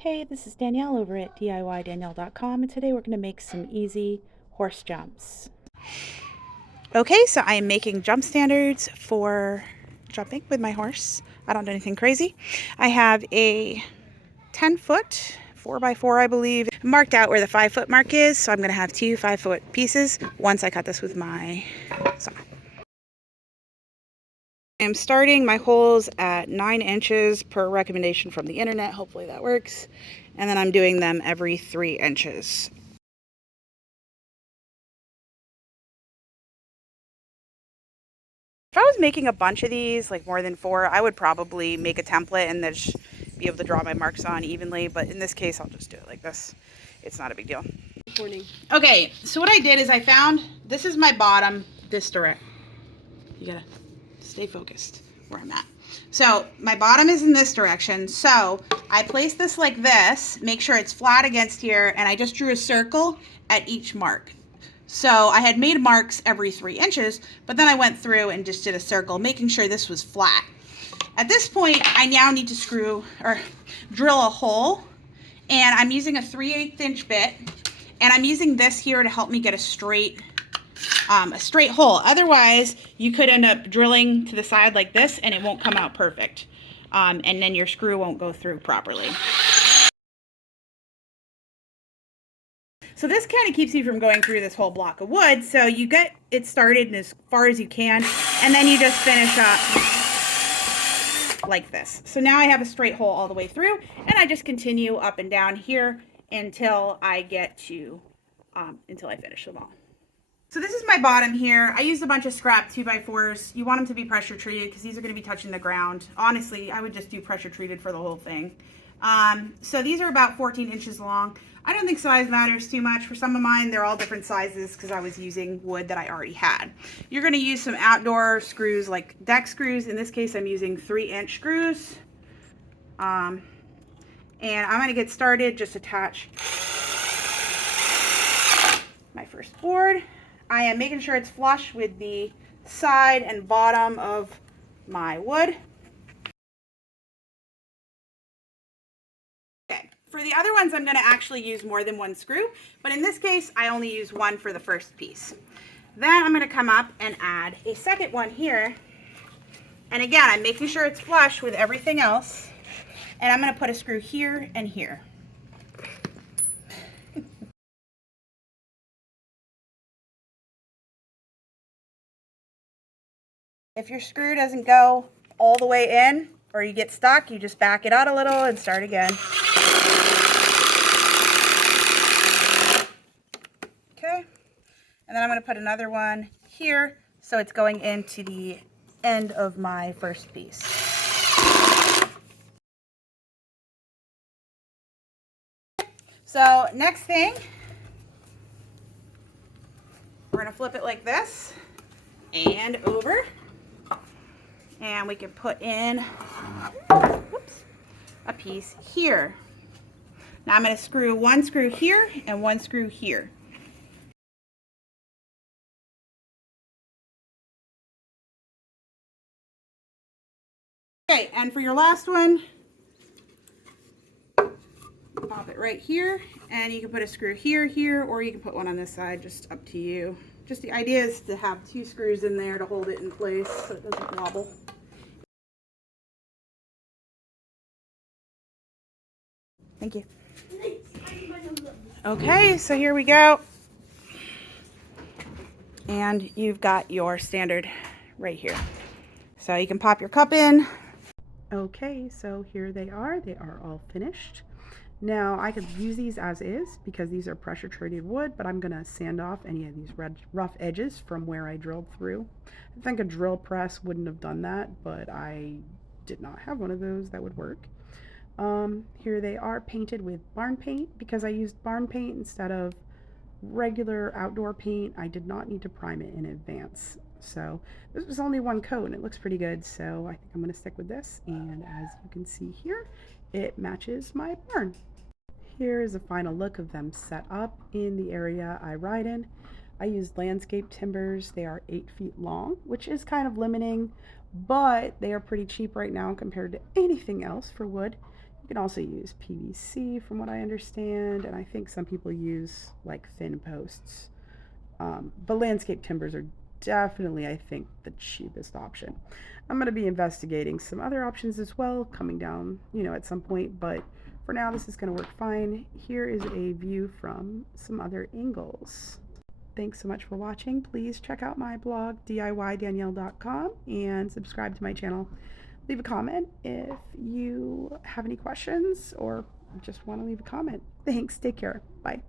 Hey, this is Danielle over at DIYDanielle.com, and today we're going to make some easy horse jumps. Okay, so I am making jump standards for jumping with my horse. I don't do anything crazy. I have a 10-foot 4x4, I believe, marked out where the 5-foot mark is, so I'm going to have two 5-foot pieces once I cut this with my saw. I'm starting my holes at 9 inches per recommendation from the internet. Hopefully that works. And then I'm doing them every 3 inches. If I was making a bunch of these, like more than 4, I would probably make a template and then just be able to draw my marks on evenly. But in this case, I'll just do it like this. It's not a big deal. Morning. Okay, so what I did is I found, this is my bottom, this direct. You gotta stay focused where I'm at. So my bottom is in this direction. So I place this like this, make sure it's flat against here, and I just drew a circle at each mark. So I had made marks every 3 inches, but then I went through and just did a circle, making sure this was flat. At this point, I now need to screw or drill a hole, and I'm using a 3/8 inch bit, and I'm using this here to help me get a straight hole. Otherwise, you could end up drilling to the side like this, and it won't come out perfect, and then your screw won't go through properly. So this kind of keeps you from going through this whole block of wood. So you get it started as far as you can, and then you just finish up like this. So now I have a straight hole all the way through, and I just continue up and down here until I get to, until I finish them all. So this is my bottom here. I used a bunch of scrap 2x4s. You want them to be pressure treated because these are going to be touching the ground. Honestly, I would just do pressure treated for the whole thing. So these are about 14 inches long. I don't think size matters too much. For some of mine, they're all different sizes because I was using wood that I already had. You're going to use some outdoor screws like deck screws. In this case, I'm using 3-inch screws. And I'm going to get started. Just attach my first board. I am making sure it's flush with the side and bottom of my wood. For the other ones, I'm going to actually use more than one screw, but in this case, I only use one for the first piece. Then I'm going to come up and add a second one here. And again, I'm making sure it's flush with everything else. And I'm going to put a screw here and here. If your screw doesn't go all the way in or you get stuck, you just back it out a little and start again. Okay, and then I'm going to put another one here so it's going into the end of my first piece. So next thing, we're going to flip it like this and over, and we can put in a piece here. Now I'm going to screw one screw here and one screw here. Okay, and for your last one, pop it right here, and you can put a screw here, or you can put one on this side, just up to you. Just the idea is to have 2 screws in there to hold it in place so it doesn't wobble. Thank you. Okay, so here we go. And you've got your standard right here. So you can pop your cup in. Okay, so here they are. They are all finished. Now I could use these as is because these are pressure treated wood, but I'm gonna sand off any of these rough edges from where I drilled through. I think a drill press wouldn't have done that, but I did not have one of those that would work. Here they are painted with barn paint. Because I used barn paint instead of regular outdoor paint, I did not need to prime it in advance. So this was only one coat and it looks pretty good, so I think I'm going to stick with this. And as you can see here, it matches my barn. Here is a final look of them set up in the area I ride in. I used landscape timbers. They are 8 feet long, which is kind of limiting, but they are pretty cheap right now compared to anything else for wood. You You can also use PVC from what I understand, and I think some people use like thin posts. But landscape timbers are definitely, I think, the cheapest option. I'm going to be investigating some other options as well coming down, at some point, but for now this is going to work fine. Here is a view from some other angles. Thanks so much for watching. Please check out my blog, DIYDanielle.com, and subscribe to my channel. Leave a comment if you have any questions or just want to leave a comment. Thanks. Take care. Bye.